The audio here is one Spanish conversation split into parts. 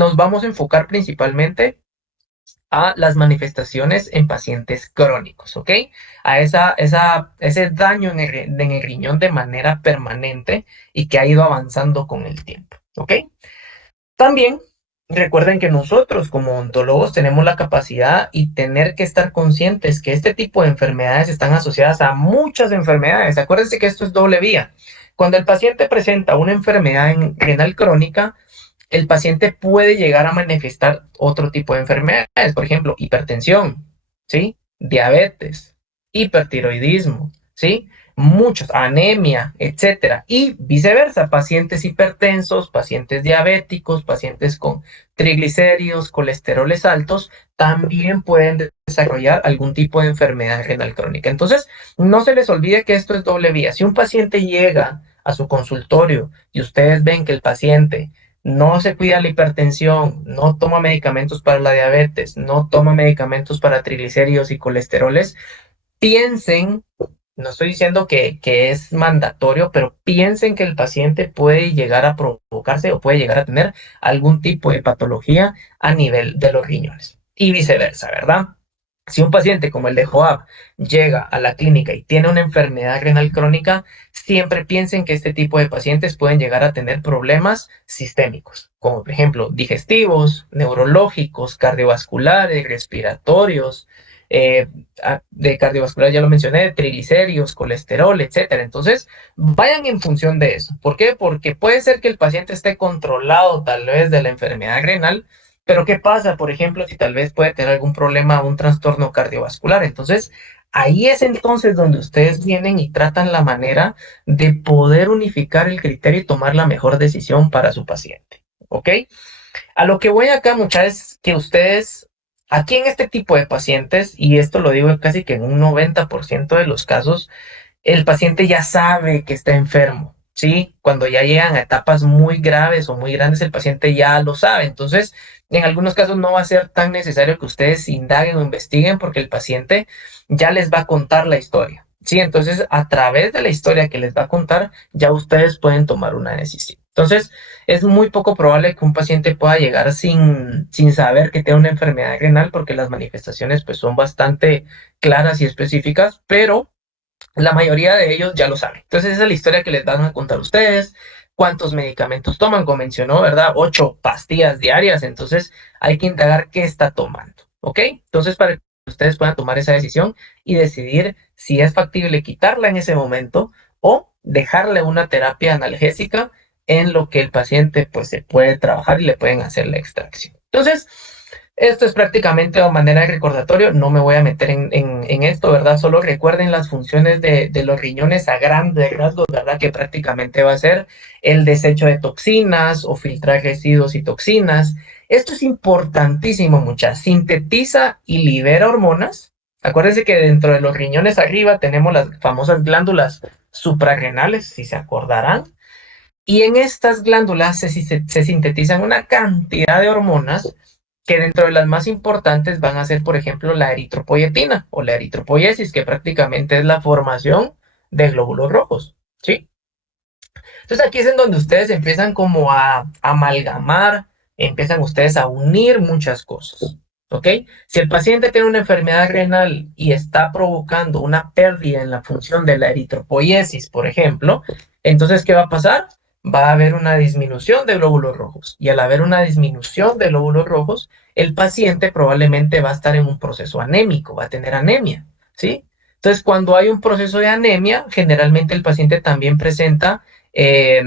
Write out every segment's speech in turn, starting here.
nos vamos a enfocar principalmente a las manifestaciones en pacientes crónicos, ¿ok? A ese daño en el riñón de manera permanente y que ha ido avanzando con el tiempo, ¿ok? También recuerden que nosotros como odontólogos tenemos la capacidad y tener que estar conscientes que este tipo de enfermedades están asociadas a muchas enfermedades. Acuérdense que esto es doble vía. Cuando el paciente presenta una enfermedad renal crónica, el paciente puede llegar a manifestar otro tipo de enfermedades, por ejemplo, hipertensión, ¿sí? Diabetes, hipertiroidismo, ¿sí? Muchos, anemia, etcétera. Y viceversa, pacientes hipertensos, pacientes diabéticos, pacientes con triglicéridos, colesteroles altos, también pueden desarrollar algún tipo de enfermedad renal crónica. Entonces, no se les olvide que esto es doble vía. Si un paciente llega a su consultorio y ustedes ven que el paciente no se cuida la hipertensión, no toma medicamentos para la diabetes, no toma medicamentos para triglicéridos y colesteroles, piensen, no estoy diciendo que es mandatorio, pero piensen que el paciente puede llegar a provocarse o puede llegar a tener algún tipo de patología a nivel de los riñones y viceversa, ¿verdad? Si un paciente como el de Joab llega a la clínica y tiene una enfermedad renal crónica, siempre piensen que este tipo de pacientes pueden llegar a tener problemas sistémicos, como por ejemplo digestivos, neurológicos, cardiovasculares, respiratorios, eh, de cardiovascular ya lo mencioné, triglicéridos, colesterol, etcétera. Entonces, vayan en función de eso. ¿Por qué? Porque puede ser que el paciente esté controlado tal vez de la enfermedad renal, pero ¿qué pasa, por ejemplo, si tal vez puede tener algún problema, un trastorno cardiovascular? Entonces, ahí es entonces donde ustedes vienen y tratan la manera de poder unificar el criterio y tomar la mejor decisión para su paciente. ¿Ok? A lo que voy acá, muchachos, es que ustedes, aquí en este tipo de pacientes, y esto lo digo casi que en un 90% de los casos, el paciente ya sabe que está enfermo, ¿sí? Cuando ya llegan a etapas muy graves o muy grandes, el paciente ya lo sabe. Entonces, en algunos casos no va a ser tan necesario que ustedes indaguen o investiguen porque el paciente ya les va a contar la historia, ¿sí? Entonces, a través de la historia que les va a contar, ya ustedes pueden tomar una decisión. Entonces, es muy poco probable que un paciente pueda llegar sin saber que tiene una enfermedad renal porque las manifestaciones pues son bastante claras y específicas, pero la mayoría de ellos ya lo saben. Entonces esa es la historia que les van a contar ustedes, cuántos medicamentos toman, como mencionó, ¿verdad? 8 pastillas diarias, entonces hay que indagar qué está tomando, ¿ok? Entonces para que ustedes puedan tomar esa decisión y decidir si es factible quitarla en ese momento o dejarle una terapia analgésica en lo que el paciente pues se puede trabajar y le pueden hacer la extracción. Entonces, esto es prácticamente de manera de recordatorio, no me voy a meter en esto, ¿verdad? Solo recuerden las funciones de los riñones a grandes rasgos, ¿verdad? Que prácticamente va a ser el desecho de toxinas o filtrar residuos y toxinas. Esto es importantísimo, muchachos. Sintetiza y libera hormonas. Acuérdense que dentro de los riñones arriba tenemos las famosas glándulas suprarrenales, si se acordarán. Y en estas glándulas se sintetizan una cantidad de hormonas que dentro de las más importantes van a ser, por ejemplo, la eritropoyetina o la eritropoiesis, que prácticamente es la formación de glóbulos rojos, ¿sí? Entonces aquí es en donde ustedes empiezan como a amalgamar, empiezan ustedes a unir muchas cosas, ¿ok? Si el paciente tiene una enfermedad renal y está provocando una pérdida en la función de la eritropoiesis, por ejemplo, entonces, ¿qué va a pasar? Va a haber una disminución de glóbulos rojos. Y al haber una disminución de glóbulos rojos, el paciente probablemente va a estar en un proceso anémico, va a tener anemia, ¿sí? Entonces, cuando hay un proceso de anemia, generalmente el paciente también presenta eh,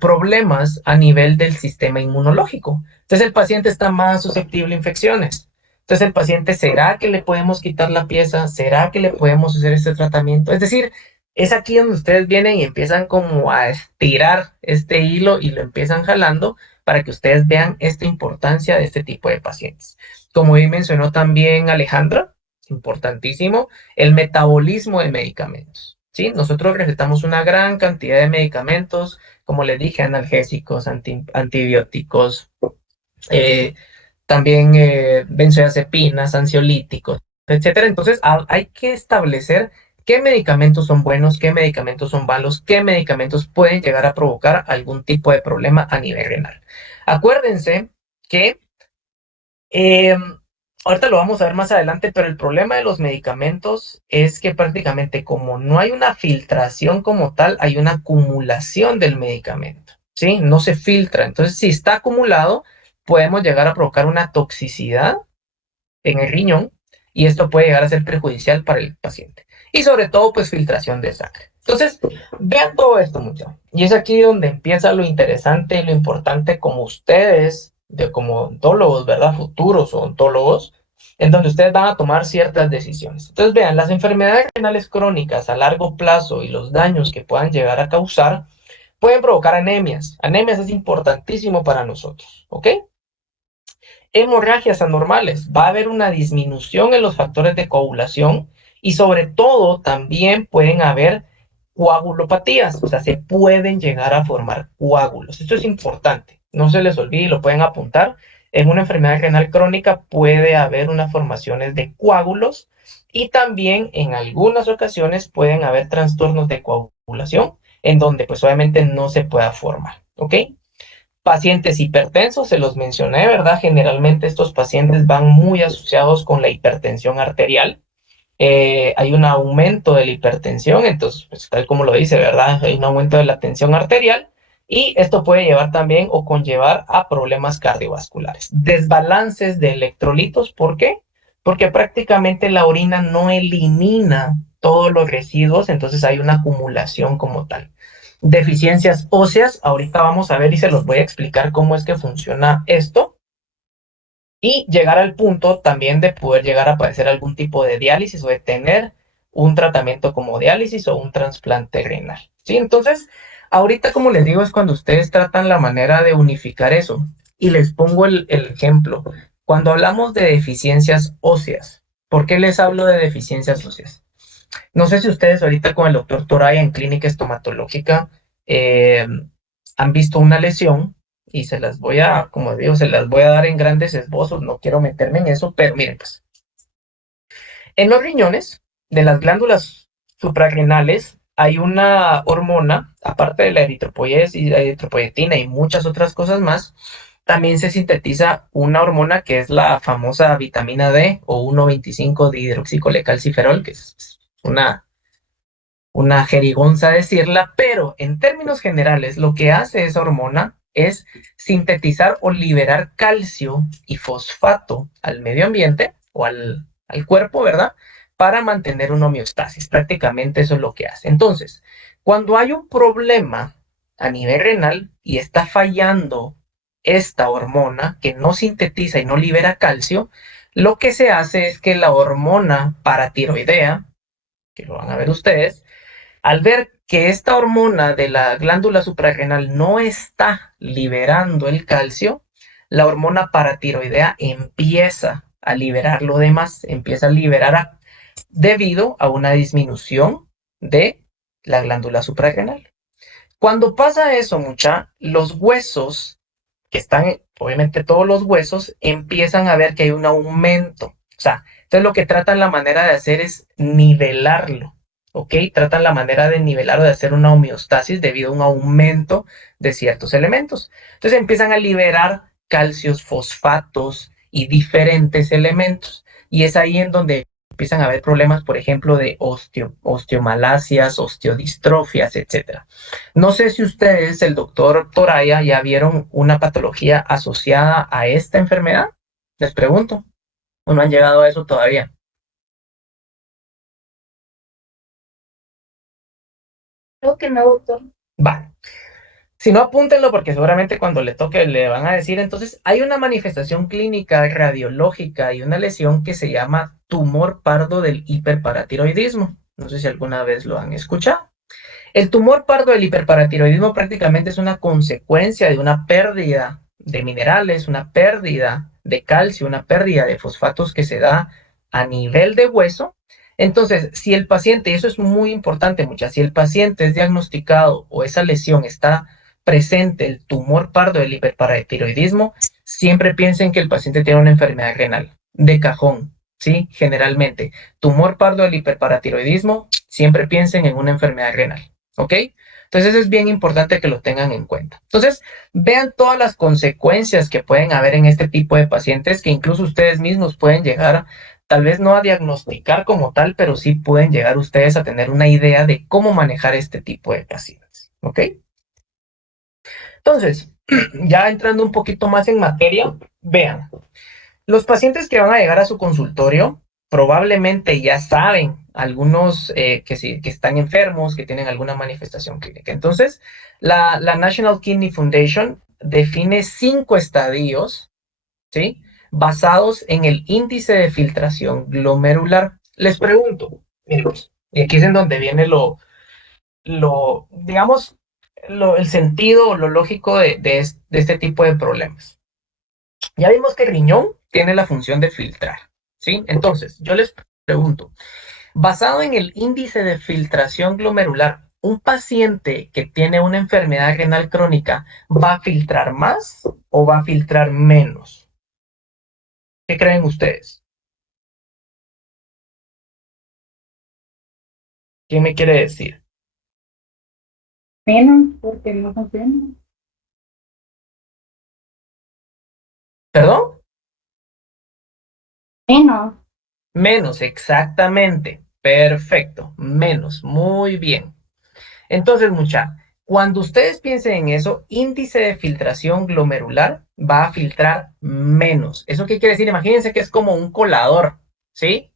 problemas a nivel del sistema inmunológico. Entonces el paciente está más susceptible a infecciones. Entonces el paciente, ¿será que le podemos quitar la pieza? ¿Será que le podemos hacer este tratamiento? Es decir, es aquí donde ustedes vienen y empiezan como a estirar este hilo y lo empiezan jalando para que ustedes vean esta importancia de este tipo de pacientes. Como bien mencionó también Alejandra, importantísimo, el metabolismo de medicamentos. ¿Sí? Nosotros recetamos una gran cantidad de medicamentos, como les dije, analgésicos, antibióticos, eh, también benzodiazepinas, ansiolíticos, etcétera. Entonces, hay que establecer qué medicamentos son buenos, qué medicamentos son malos, qué medicamentos pueden llegar a provocar algún tipo de problema a nivel renal. Acuérdense que eh, ahorita lo vamos a ver más adelante, pero el problema de los medicamentos es que prácticamente como no hay una filtración como tal, hay una acumulación del medicamento, ¿sí? No se filtra. Entonces, si está acumulado, podemos llegar a provocar una toxicidad en el riñón y esto puede llegar a ser perjudicial para el paciente. Y sobre todo, pues filtración de sangre. Entonces, vean todo esto mucho. Y es aquí donde empieza lo interesante y lo importante como ustedes, como odontólogos, ¿verdad? Futuros odontólogos, en donde ustedes van a tomar ciertas decisiones. Entonces, vean, las enfermedades renales crónicas a largo plazo y los daños que puedan llegar a causar pueden provocar anemias. Anemias es importantísimo para nosotros, ¿ok? Hemorragias anormales, va a haber una disminución en los factores de coagulación y sobre todo también pueden haber coagulopatías, o sea, se pueden llegar a formar coágulos. Esto es importante, no se les olvide y lo pueden apuntar. En una enfermedad renal crónica puede haber unas formaciones de coágulos y también en algunas ocasiones pueden haber trastornos de coagulación en donde pues obviamente no se pueda formar, ¿ok? Pacientes hipertensos, se los mencioné, ¿verdad? Generalmente estos pacientes van muy asociados con la hipertensión arterial. Hay un aumento de la hipertensión, entonces, pues, tal como lo dice, ¿verdad? Hay un aumento de la tensión arterial y esto puede llevar también o conllevar a problemas cardiovasculares. Desbalances de electrolitos, ¿por qué? Porque prácticamente la orina no elimina todos los residuos, entonces hay una acumulación como tal. Deficiencias óseas, ahorita vamos a ver y se los voy a explicar cómo es que funciona esto. Y llegar al punto también de poder llegar a padecer algún tipo de diálisis o de tener un tratamiento como diálisis o un trasplante renal. ¿Sí? Entonces, ahorita como les digo es cuando ustedes tratan la manera de unificar eso. Y les pongo el ejemplo. Cuando hablamos de deficiencias óseas, ¿por qué les hablo de deficiencias óseas? No sé si ustedes ahorita con el doctor Toraya en clínica estomatológica eh, han visto una lesión y se las voy a, como digo, se las voy a dar en grandes esbozos, no quiero meterme en eso, pero miren pues, en los riñones de las glándulas suprarrenales hay una hormona, aparte de la eritropoyetina y muchas otras cosas más, también se sintetiza una hormona que es la famosa vitamina D o 1,25 dihidroxicolecalciferol, que es una jerigonza decirla, pero en términos generales lo que hace esa hormona es sintetizar o liberar calcio y fosfato al medio ambiente o al cuerpo, ¿verdad? Para mantener una homeostasis. Prácticamente eso es lo que hace. Entonces, cuando hay un problema a nivel renal y está fallando esta hormona que no sintetiza y no libera calcio, lo que se hace es que la hormona paratiroidea, que lo van a ver ustedes, al ver que esta hormona de la glándula suprarrenal no está liberando el calcio, la hormona paratiroidea empieza a liberar lo demás, empieza a liberar debido a una disminución de la glándula suprarrenal. Cuando pasa eso, los huesos, que están, obviamente todos los huesos, empiezan a ver que hay un aumento. O sea, entonces lo que tratan la manera de hacer es nivelarlo. ¿Ok? Tratan la manera de nivelar o de hacer una homeostasis debido a un aumento de ciertos elementos. Entonces empiezan a liberar calcios, fosfatos y diferentes elementos. Y es ahí en donde empiezan a haber problemas, por ejemplo, de osteomalasias, osteodistrofias, etcétera. No sé si ustedes, el doctor Toraya, ya vieron una patología asociada a esta enfermedad. Les pregunto, ¿o no han llegado a eso todavía? Creo que no, doctor. Vale. Si no, apúntenlo porque seguramente cuando le toque le van a decir. Entonces, hay una manifestación clínica radiológica y una lesión que se llama tumor pardo del hiperparatiroidismo. No sé si alguna vez lo han escuchado. El tumor pardo del hiperparatiroidismo prácticamente es una consecuencia de una pérdida de minerales, una pérdida de calcio, una pérdida de fosfatos que se da a nivel de hueso. Entonces, si el paciente, y eso es muy importante, muchas, si el paciente es diagnosticado o esa lesión está presente, el tumor pardo del hiperparatiroidismo, siempre piensen que el paciente tiene una enfermedad renal de cajón, ¿sí? Generalmente, tumor pardo del hiperparatiroidismo, siempre piensen en una enfermedad renal. ¿Ok? Entonces es bien importante que lo tengan en cuenta. Entonces, vean todas las consecuencias que pueden haber en este tipo de pacientes que incluso ustedes mismos pueden llegar, tal vez no a diagnosticar como tal, pero sí pueden llegar ustedes a tener una idea de cómo manejar este tipo de pacientes. ¿Ok? Entonces, ya entrando un poquito más en materia, vean, los pacientes que van a llegar a su consultorio probablemente ya saben algunos que, sí, que están enfermos, que tienen alguna manifestación clínica. Entonces, la National Kidney Foundation define 5 estadios, ¿sí? Basados en el índice de filtración glomerular. Les pregunto, miren, y aquí es en donde viene digamos, el sentido o lo lógico de este tipo de problemas. Ya vimos que el riñón tiene la función de filtrar, ¿sí? Entonces, yo les pregunto, basado en el índice de filtración glomerular, ¿un paciente que tiene una enfermedad renal crónica va a filtrar más o va a filtrar menos? ¿Qué creen ustedes? ¿Quién me quiere decir? Menos, porque no funciona. ¿Perdón? Menos. Menos, exactamente. Perfecto. Menos. Muy bien. Entonces, mucha, cuando ustedes piensen en eso, índice de filtración glomerular va a filtrar menos. ¿Eso qué quiere decir? Imagínense que es como un colador, ¿sí?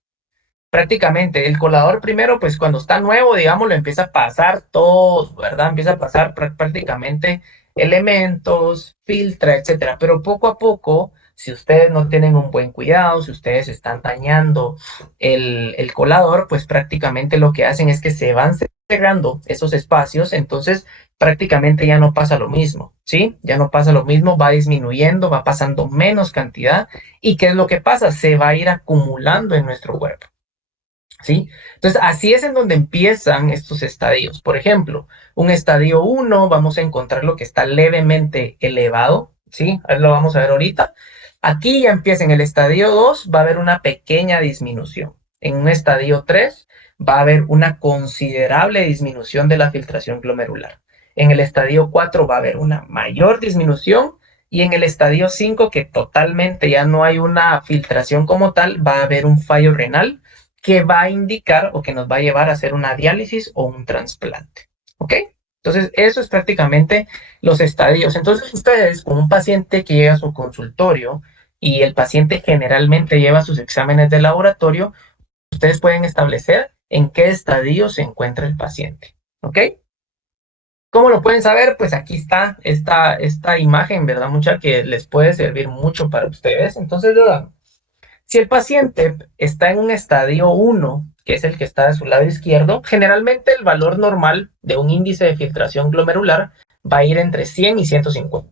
Prácticamente, el colador primero, pues cuando está nuevo, digamos, lo empieza a pasar todo, ¿verdad? Empieza a pasar prácticamente elementos, filtra, etcétera. Pero poco a poco, si ustedes no tienen un buen cuidado, si ustedes están dañando el colador, pues prácticamente lo que hacen es que se van cerrando esos espacios, entonces prácticamente ya no pasa lo mismo, ¿sí? Ya no pasa lo mismo, va disminuyendo, va pasando menos cantidad. ¿Y qué es lo que pasa? Se va a ir acumulando en nuestro cuerpo. ¿Sí? Entonces, así es en donde empiezan estos estadios. Por ejemplo, un estadio uno vamos a encontrar lo que está levemente elevado, ¿sí? Lo vamos a ver ahorita. Aquí ya empieza en el estadio 2 va a haber una pequeña disminución. En un estadio 3 va a haber una considerable disminución de la filtración glomerular. En el estadio 4 va a haber una mayor disminución y en el estadio 5 que totalmente ya no hay una filtración como tal, va a haber un fallo renal que va a indicar o que nos va a llevar a hacer una diálisis o un trasplante. ¿Ok? Entonces, eso es prácticamente los estadios. Entonces, ustedes, con un paciente que llega a su consultorio y el paciente generalmente lleva sus exámenes de laboratorio, ustedes pueden establecer en qué estadio se encuentra el paciente. ¿Ok? ¿Cómo lo pueden saber? Pues aquí está esta imagen, ¿verdad? Mucha que les puede servir mucho para ustedes. Entonces, ¿verdad? Si el paciente está en un estadio 1, que es el que está de su lado izquierdo, generalmente el valor normal de un índice de filtración glomerular va a ir entre 100 y 150.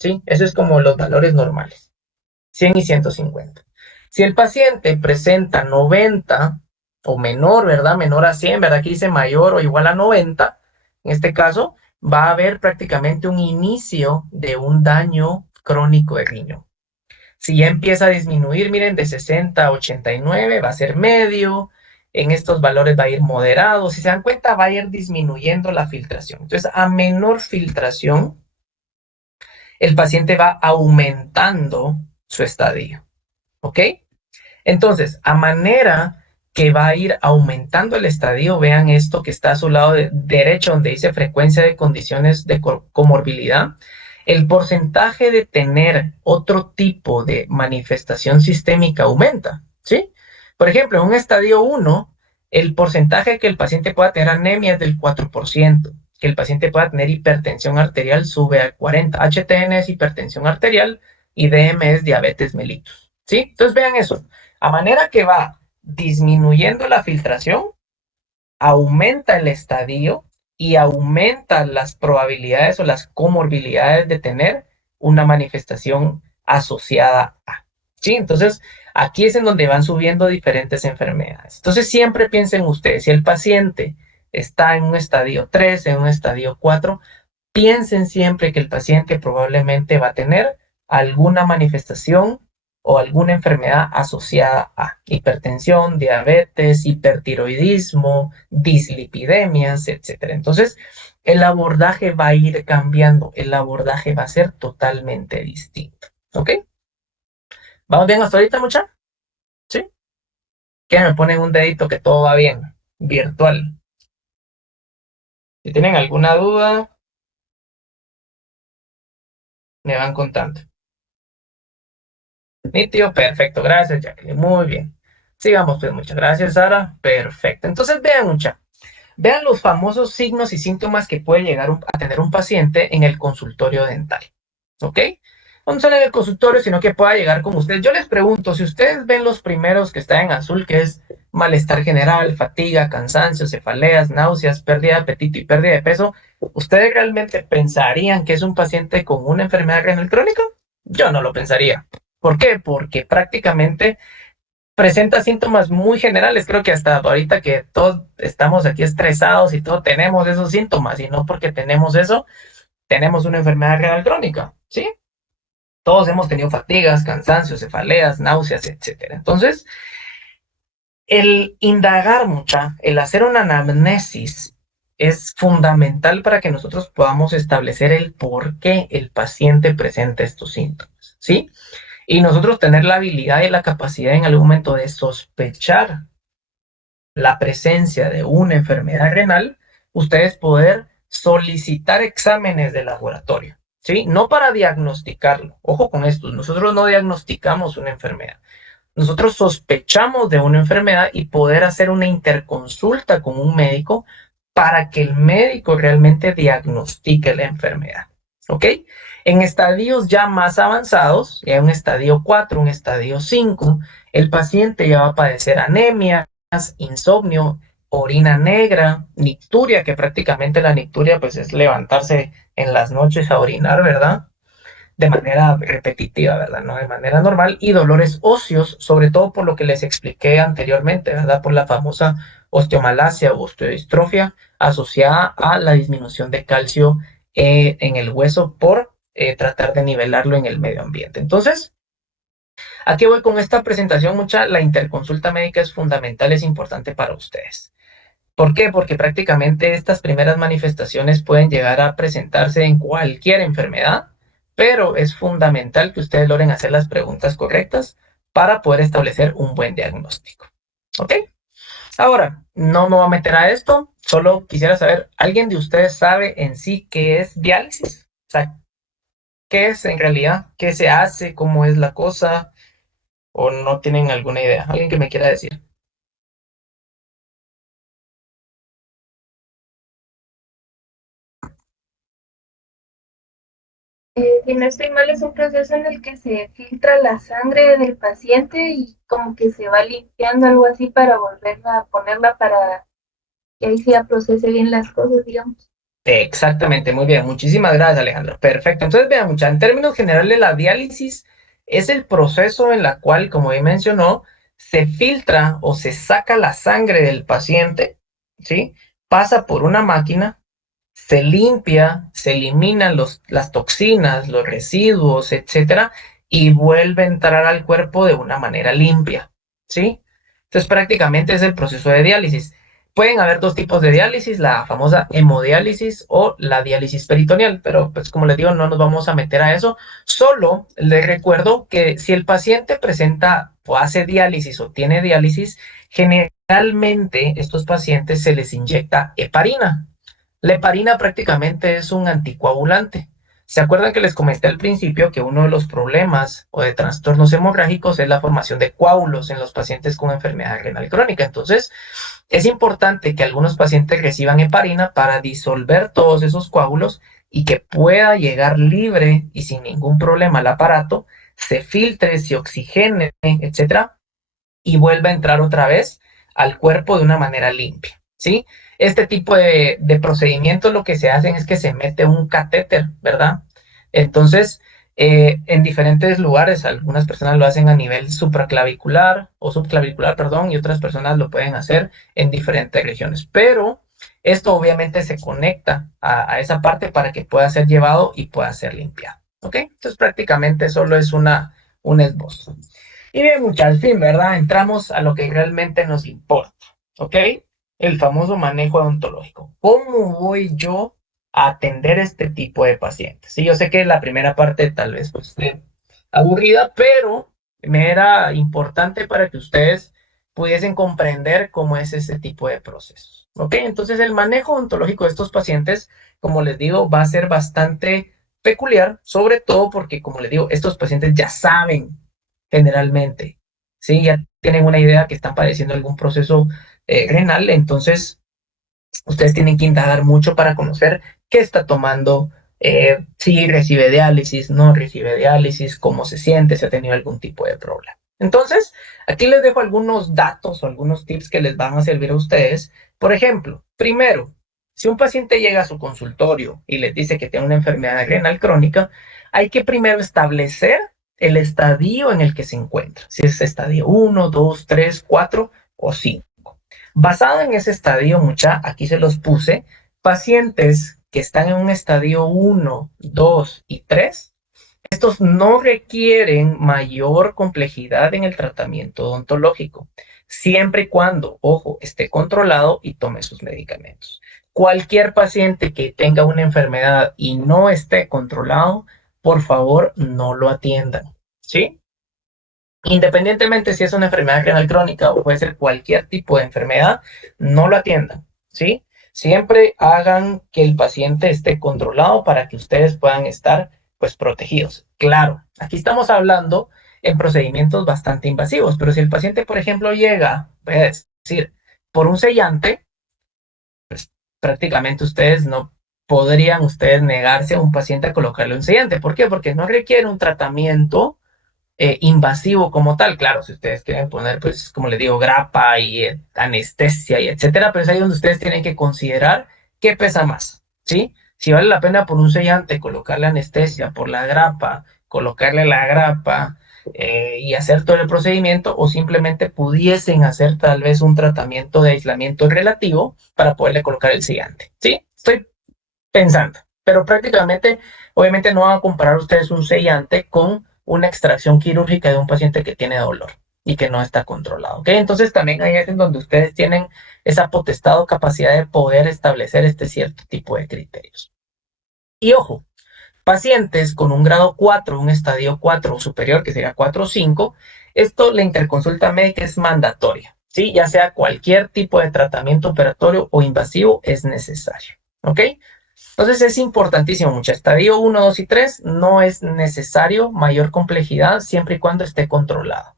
¿Sí? Eso es como los valores normales. 100 y 150. Si el paciente presenta 90 o menor, ¿verdad? Menor a 100, ¿verdad? Aquí dice mayor o igual a 90. En este caso, va a haber prácticamente un inicio de un daño crónico de riñón. Si ya empieza a disminuir, miren, de 60 a 89 va a ser medio, en estos valores va a ir moderado. Si se dan cuenta, va a ir disminuyendo la filtración. Entonces, a menor filtración, el paciente va aumentando su estadio. ¿Ok? Entonces, a manera que va a ir aumentando el estadio, vean esto que está a su lado derecho, donde dice frecuencia de condiciones de comorbilidad, el porcentaje de tener otro tipo de manifestación sistémica aumenta, ¿sí? Por ejemplo, en un estadio 1, el porcentaje que el paciente pueda tener anemia es del 4%, que el paciente pueda tener hipertensión arterial sube al 40%, HTN es hipertensión arterial y DM es diabetes mellitus, ¿sí? Entonces vean eso, a manera que va disminuyendo la filtración, aumenta el estadio y aumenta las probabilidades o las comorbilidades de tener una manifestación asociada a. ¿Sí? Entonces, aquí es en donde van subiendo diferentes enfermedades. Entonces, siempre piensen ustedes, si el paciente está en un estadio 3, en un estadio 4, piensen siempre que el paciente probablemente va a tener alguna manifestación o alguna enfermedad asociada a hipertensión, diabetes, hipertiroidismo, dislipidemias, etcétera. Entonces, el abordaje va a ir cambiando, el abordaje va a ser totalmente distinto. ¿Ok? ¿Vamos bien hasta ahorita, mucha? ¿Sí? Que me ponen un dedito que todo va bien, virtual. Si tienen alguna duda, me van contando. Nítido, perfecto, gracias, Jacqueline, muy bien. Sigamos, pues, muchas gracias, Sara, perfecto. Entonces, vean los famosos signos y síntomas que puede llegar a tener un paciente en el consultorio dental, ¿ok? No solo en el consultorio, sino que pueda llegar con ustedes. Yo les pregunto, si ustedes ven los primeros que están en azul, que es malestar general, fatiga, cansancio, cefaleas, náuseas, pérdida de apetito y pérdida de peso, ¿ustedes realmente pensarían que es un paciente con una enfermedad renal crónica? Yo no lo pensaría. ¿Por qué? Porque prácticamente presenta síntomas muy generales. Creo que hasta ahorita que todos estamos aquí estresados y todos tenemos esos síntomas, y no porque tenemos eso, tenemos una enfermedad renal crónica, ¿sí? Todos hemos tenido fatigas, cansancios, cefaleas, náuseas, etcétera. Entonces, el indagar mucha, el hacer una anamnesis es fundamental para que nosotros podamos establecer el por qué el paciente presenta estos síntomas, ¿sí? Y nosotros tener la habilidad y la capacidad en algún momento de sospechar la presencia de una enfermedad renal, ustedes poder solicitar exámenes de laboratorio, ¿sí? No para diagnosticarlo. Ojo con esto, nosotros no diagnosticamos una enfermedad. Nosotros sospechamos de una enfermedad y poder hacer una interconsulta con un médico para que el médico realmente diagnostique la enfermedad, ¿ok? En estadios ya más avanzados, ya un estadio 4, un estadio 5, el paciente ya va a padecer anemia, insomnio, orina negra, nicturia, que prácticamente la nicturia pues es levantarse en las noches a orinar, ¿verdad? De manera repetitiva, ¿verdad? No de manera normal, y dolores óseos, sobre todo por lo que les expliqué anteriormente, ¿verdad? Por la famosa osteomalacia o osteodistrofia asociada a la disminución de calcio en el hueso por tratar de nivelarlo en el medio ambiente. Entonces, ¿a qué voy con esta presentación? La interconsulta médica es fundamental, es importante para ustedes. ¿Por qué? Porque prácticamente estas primeras manifestaciones pueden llegar a presentarse en cualquier enfermedad, pero es fundamental que ustedes logren hacer las preguntas correctas para poder establecer un buen diagnóstico. ¿Ok? Ahora, no me voy a meter a esto, solo quisiera saber, ¿alguien de ustedes sabe en sí qué es diálisis? O sea, ¿qué es en realidad? ¿Qué se hace? ¿Cómo es la cosa? ¿O no tienen alguna idea? ¿Alguien que me quiera decir? Si no estoy mal, es un proceso en el que se filtra la sangre del paciente y como que se va limpiando algo así para volverla a ponerla para que ahí sí ya procese bien las cosas, digamos. Exactamente, muy bien. Muchísimas gracias, Alejandro. Perfecto. Entonces, vean, mucha, en términos generales, la diálisis es el proceso en la cual, como bien mencionó, se filtra o se saca la sangre del paciente, ¿sí? Pasa por una máquina, se limpia, se eliminan las toxinas, los residuos, etcétera, y vuelve a entrar al cuerpo de una manera limpia, ¿sí? Entonces, prácticamente es el proceso de diálisis. Pueden haber dos tipos de diálisis, la famosa hemodiálisis o la diálisis peritoneal, pero pues como les digo, no nos vamos a meter a eso. Solo les recuerdo que si el paciente presenta o hace diálisis o tiene diálisis, generalmente estos pacientes se les inyecta heparina. La heparina prácticamente es un anticoagulante. ¿Se acuerdan que les comenté al principio que uno de los problemas o de trastornos hemorrágicos es la formación de coágulos en los pacientes con enfermedad renal crónica? Entonces, es importante que algunos pacientes reciban heparina para disolver todos esos coágulos y que pueda llegar libre y sin ningún problema al aparato, se filtre, se oxigene, etcétera, y vuelva a entrar otra vez al cuerpo de una manera limpia, ¿sí? Este tipo de procedimientos lo que se hacen es que se mete un catéter, ¿verdad? Entonces, en diferentes lugares, algunas personas lo hacen a nivel supraclavicular o subclavicular, perdón, y otras personas lo pueden hacer en diferentes regiones. Pero esto obviamente se conecta a esa parte para que pueda ser llevado y pueda ser limpiado. ¿Ok? Entonces prácticamente solo es un esbozo. Y bien, muchachos, al fin, ¿verdad? Entramos a lo que realmente nos importa, ¿ok? El famoso manejo odontológico. ¿Cómo voy yo a atender este tipo de pacientes? Sí, yo sé que la primera parte tal vez pues, esté aburrida, pero me era importante para que ustedes pudiesen comprender cómo es ese tipo de procesos, ¿ok? Entonces, el manejo odontológico de estos pacientes, como les digo, va a ser bastante peculiar, sobre todo porque, como les digo, estos pacientes ya saben generalmente, ¿sí? Ya tienen una idea que están padeciendo algún proceso renal, entonces ustedes tienen que indagar mucho para conocer qué está tomando, si recibe diálisis, no recibe diálisis, cómo se siente, si ha tenido algún tipo de problema. Entonces, aquí les dejo algunos datos o algunos tips que les van a servir a ustedes. Por ejemplo, primero, si un paciente llega a su consultorio y les dice que tiene una enfermedad renal crónica, hay que primero establecer el estadio en el que se encuentra. Si es estadio 1, 2, 3, 4 o 5. Basado en ese estadio, aquí se los puse, pacientes que están en un estadio 1, 2 y 3, estos no requieren mayor complejidad en el tratamiento odontológico, siempre y cuando, ojo, esté controlado y tome sus medicamentos. Cualquier paciente que tenga una enfermedad y no esté controlado, por favor, no lo atiendan, ¿sí? Independientemente si es una enfermedad renal crónica o puede ser cualquier tipo de enfermedad, no lo atiendan, ¿sí? Siempre hagan que el paciente esté controlado para que ustedes puedan estar, pues, protegidos. Claro, aquí estamos hablando en procedimientos bastante invasivos, pero si el paciente, por ejemplo, llega, voy a decir, por un sellante, prácticamente ustedes no podrían ustedes negarse a un paciente a colocarle un sellante. ¿Por qué? Porque no requiere un tratamiento invasivo como tal. Claro, si ustedes quieren poner, pues, como les digo, grapa y anestesia y etcétera, pero es ahí donde ustedes tienen que considerar qué pesa más, ¿sí? Si vale la pena por un sellante colocarle anestesia, por la grapa, colocarle la grapa y hacer todo el procedimiento, o simplemente pudiesen hacer tal vez un tratamiento de aislamiento relativo para poderle colocar el sellante, ¿sí? Estoy pensando, pero prácticamente, obviamente no van a comparar ustedes un sellante con una extracción quirúrgica de un paciente que tiene dolor y que no está controlado, ¿ok? Entonces también ahí es en donde ustedes tienen esa potestad o capacidad de poder establecer este cierto tipo de criterios. Y ojo, pacientes con un grado 4, un estadio 4 o superior, que sería 4 o 5, esto, la interconsulta médica es mandatoria, ¿sí? Ya sea cualquier tipo de tratamiento operatorio o invasivo es necesario, ¿ok? Entonces es importantísimo, mucha. Estadio 1, 2 y 3 no es necesario mayor complejidad siempre y cuando esté controlado.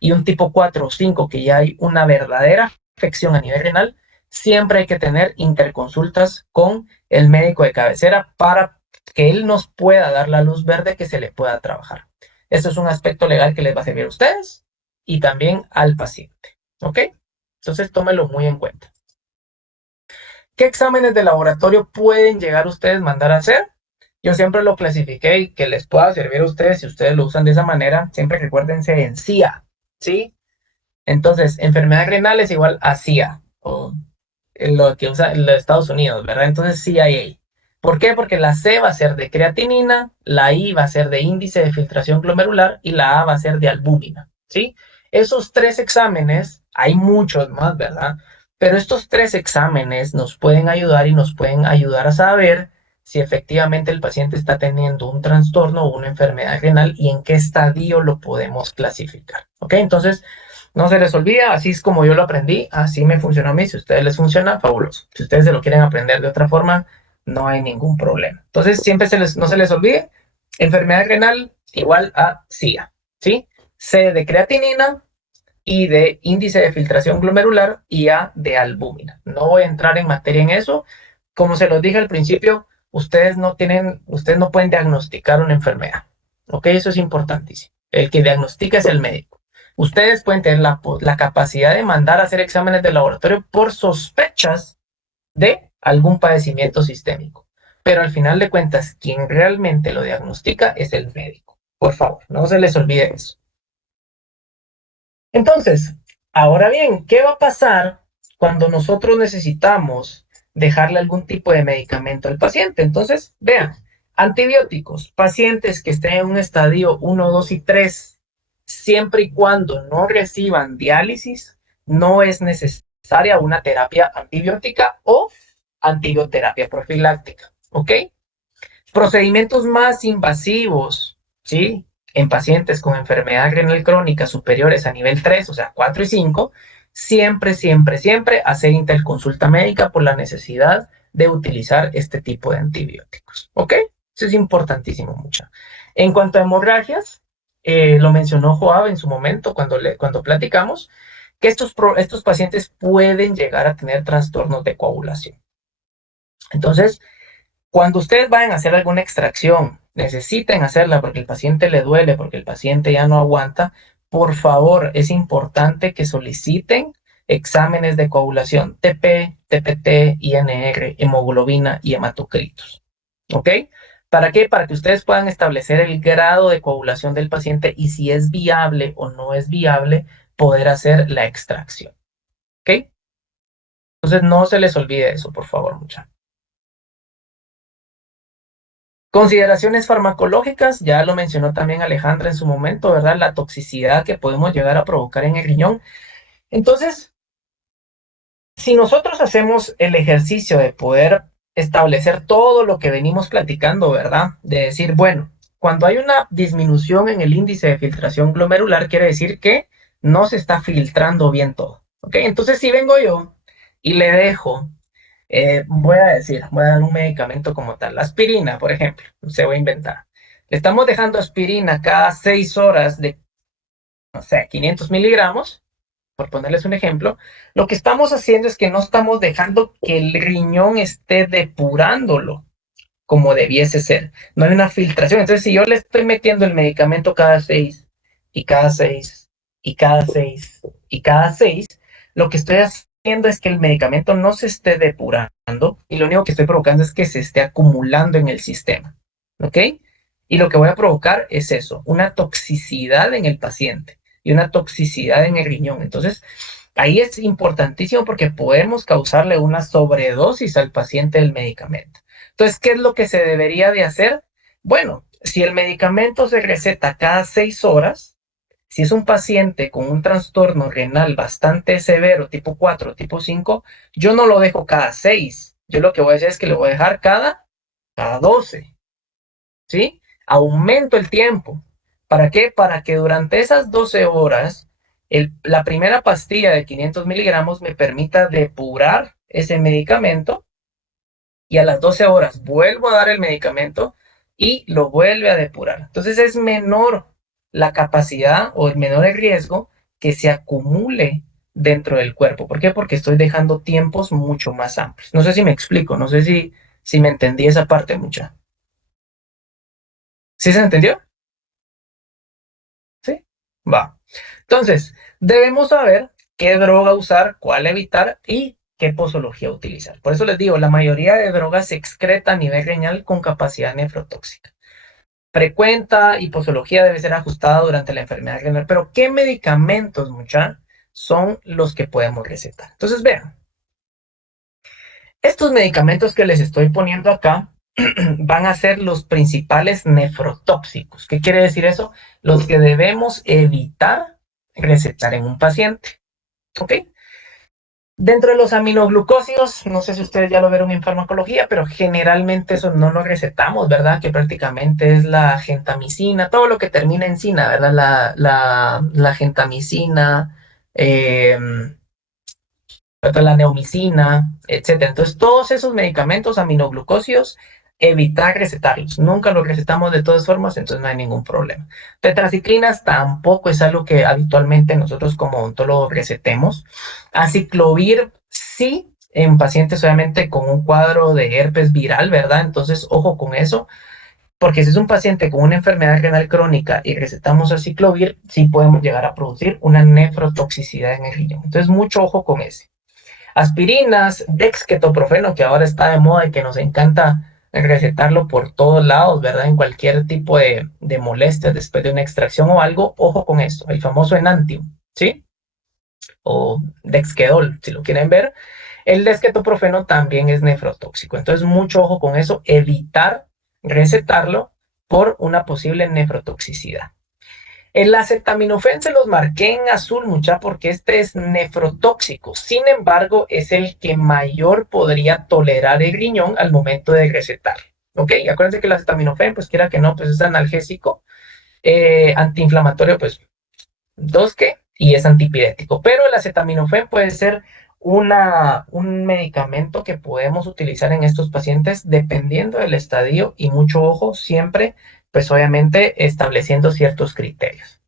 Y un tipo 4 o 5 que ya hay una verdadera afección a nivel renal, siempre hay que tener interconsultas con el médico de cabecera para que él nos pueda dar la luz verde que se le pueda trabajar. Eso es un aspecto legal que les va a servir a ustedes y también al paciente. ¿Ok? Entonces tómelo muy en cuenta. ¿Qué exámenes de laboratorio pueden llegar ustedes a mandar a hacer? Yo siempre lo clasifiqué y que les pueda servir a ustedes si ustedes lo usan de esa manera. Siempre recuérdense en CIA, ¿sí? Entonces, enfermedad renal es igual a CIA, o lo que usa en los Estados Unidos, ¿verdad? Entonces, CIA. ¿Por qué? Porque la C va a ser de creatinina, la I va a ser de índice de filtración glomerular y la A va a ser de albúmina, ¿sí? Esos tres exámenes, hay muchos más, ¿verdad? Pero estos tres exámenes nos pueden ayudar y nos pueden ayudar a saber si efectivamente el paciente está teniendo un trastorno o una enfermedad renal y en qué estadio lo podemos clasificar, ¿ok? Entonces, no se les olvida, así es como yo lo aprendí, así me funcionó a mí. Si a ustedes les funciona, fabuloso. Si ustedes se lo quieren aprender de otra forma, no hay ningún problema. Entonces, siempre no se les olvide, enfermedad renal igual a CIA, ¿sí? C de creatinina, I de índice de filtración glomerular y A de albúmina. No voy a entrar en materia en eso. Como se los dije al principio, ustedes no pueden diagnosticar una enfermedad, ¿ok? Eso es importantísimo. El que diagnostica es el médico. Ustedes pueden tener la capacidad de mandar a hacer exámenes de laboratorio por sospechas de algún padecimiento sistémico. Pero al final de cuentas, quien realmente lo diagnostica es el médico. Por favor, no se les olvide eso. Entonces, ahora bien, ¿qué va a pasar cuando nosotros necesitamos dejarle algún tipo de medicamento al paciente? Entonces, vean, antibióticos, pacientes que estén en un estadio 1, 2 y 3 siempre y cuando no reciban diálisis, no es necesaria una terapia antibiótica o antibioterapia profiláctica, ¿ok? Procedimientos más invasivos, ¿sí? En pacientes con enfermedad renal crónica superiores a nivel 3, o sea, 4 y 5, siempre, siempre, siempre hacer interconsulta médica por la necesidad de utilizar este tipo de antibióticos, ¿ok? Eso es importantísimo, mucha. En cuanto a hemorragias, lo mencionó Joab en su momento cuando platicamos, que estos pacientes pueden llegar a tener trastornos de coagulación. Entonces, cuando ustedes vayan a hacer alguna extracción, necesiten hacerla porque el paciente le duele, porque el paciente ya no aguanta, por favor, es importante que soliciten exámenes de coagulación, TP, TPT, INR, hemoglobina y hematocritos. ¿Ok? ¿Para qué? Para que ustedes puedan establecer el grado de coagulación del paciente y si es viable o no es viable poder hacer la extracción. ¿Ok? Entonces no se les olvide eso, por favor, muchachos. Consideraciones farmacológicas, ya lo mencionó también Alejandra en su momento, ¿verdad? La toxicidad que podemos llegar a provocar en el riñón. Entonces, si nosotros hacemos el ejercicio de poder establecer todo lo que venimos platicando, ¿verdad? De decir, bueno, cuando hay una disminución en el índice de filtración glomerular, quiere decir que no se está filtrando bien todo, ¿ok? Entonces, si vengo yo y le dejo voy a dar un medicamento como tal, la aspirina, por ejemplo, se voy a inventar. Le estamos dejando aspirina cada 6 horas de, no sé, 500 miligramos, por ponerles un ejemplo. Lo que estamos haciendo es que no estamos dejando que el riñón esté depurándolo como debiese ser. No hay una filtración. Entonces, si yo le estoy metiendo el medicamento cada 6 y cada 6 y cada 6 y cada 6, lo que estoy haciendo es que el medicamento no se esté depurando y lo único que estoy provocando es que se esté acumulando en el sistema. ¿Ok? Y lo que voy a provocar es eso, una toxicidad en el paciente y una toxicidad en el riñón. Entonces, ahí es importantísimo porque podemos causarle una sobredosis al paciente del medicamento. Entonces, ¿qué es lo que se debería de hacer? Bueno, si el medicamento se receta cada 6 horas, si es un paciente con un trastorno renal bastante severo, tipo 4, tipo 5, yo no lo dejo cada 6. Yo lo que voy a hacer es que lo voy a dejar cada 12, ¿sí? Aumento el tiempo. ¿Para qué? Para que durante esas 12 horas, la primera pastilla de 500 miligramos me permita depurar ese medicamento y a las 12 horas vuelvo a dar el medicamento y lo vuelve a depurar. Entonces es menor la capacidad o el menor el riesgo que se acumule dentro del cuerpo. ¿Por qué? Porque estoy dejando tiempos mucho más amplios. No sé si me explico, no sé si me entendí esa parte mucha. ¿Sí se entendió? ¿Sí? Va. Entonces, debemos saber qué droga usar, cuál evitar y qué posología utilizar. Por eso les digo, la mayoría de drogas se excreta a nivel renal con capacidad nefrotóxica. Frecuenta y posología debe ser ajustada durante la enfermedad renal. Pero, ¿qué medicamentos, mucha, son los que podemos recetar? Entonces, vean, estos medicamentos que les estoy poniendo acá van a ser los principales nefrotóxicos. ¿Qué quiere decir eso? Los que debemos evitar recetar en un paciente. ¿Ok? Dentro de los aminoglucósidos, no sé si ustedes ya lo vieron en farmacología, pero generalmente eso no lo recetamos, ¿verdad? Que prácticamente es la gentamicina, todo lo que termina en cina, ¿verdad? La gentamicina, eh, la neomicina, etcétera. Entonces, todos esos medicamentos aminoglucósidos, evitar recetarlos. Nunca los recetamos de todas formas, entonces no hay ningún problema. Tetraciclinas tampoco es algo que habitualmente nosotros como odontólogos recetemos. Aciclovir sí, en pacientes obviamente con un cuadro de herpes viral, ¿verdad? Entonces, ojo con eso, porque si es un paciente con una enfermedad renal crónica y recetamos aciclovir, sí podemos llegar a producir una nefrotoxicidad en el riñón. Entonces, mucho ojo con ese. Aspirinas, dexketoprofeno, que ahora está de moda y que nos encanta recetarlo por todos lados, ¿verdad? En cualquier tipo de molestias después de una extracción o algo, ojo con esto, el famoso Enantium, ¿sí? O Dexkedol, si lo quieren ver. El dexketoprofeno también es nefrotóxico, entonces mucho ojo con eso, evitar recetarlo por una posible nefrotoxicidad. El acetaminofén se los marqué en azul, mucha, porque este es nefrotóxico. Sin embargo, es el que mayor podría tolerar el riñón al momento de recetar. ¿Ok? Acuérdense que el acetaminofén, pues quiera que no, pues es analgésico, antiinflamatorio, pues dos que, y es antipirético. Pero el acetaminofén puede ser un medicamento que podemos utilizar en estos pacientes dependiendo del estadio y mucho ojo, siempre, pues obviamente estableciendo ciertos criterios.